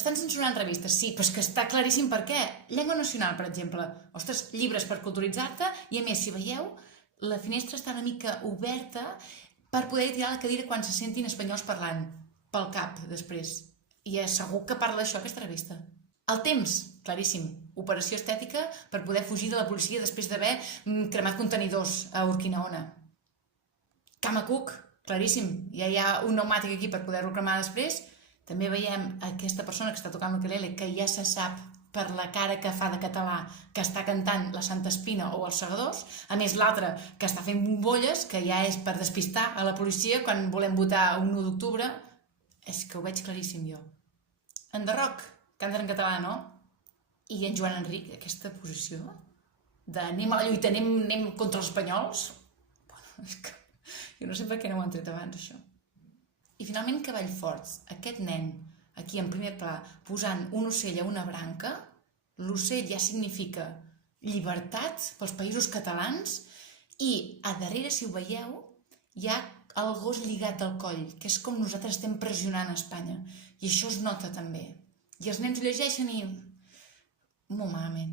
Estan censurant revistes, sí, però és que està claríssim per què. Llengua nacional, per exemple. Ostres, llibres per culturitzar-te i, a més, si veieu, la finestra està una mica oberta per poder tirar la cadira quan se sentin espanyols parlant pel cap, després. I segur que parla d'això, aquesta revista. El temps, claríssim. Operació estètica per poder fugir de la policia després d'haver cremat contenidors a Urquinaona. Camacuc, claríssim. Ja hi ha un pneumàtic aquí per poder-lo cremar després. També veiem aquesta persona que està tocant l'ukelele, que ja se sap per la cara que fa de català que està cantant la Santa Espina o els Segadors. A més, l'altre que està fent bombolles, que ja és per despistar a la policia quan volem votar un 1 d'octubre. És que ho veig claríssim jo. Enderroc, canten en català, no? I en Joan Enric, aquesta posició d'anem a la lluita, anem contra els espanyols. Bueno, és que jo no sé per què no ho han tret abans, això. I finalment Cavallforts, aquest nen aquí en primer pla posant un ocell a una branca, l'ocell ja significa llibertat pels països catalans i a darrere, si ho veieu, hi ha el gos lligat al coll, que és com nosaltres estem pressionant a Espanya. I això es nota també. I els nens ho llegeixen i... molt malament.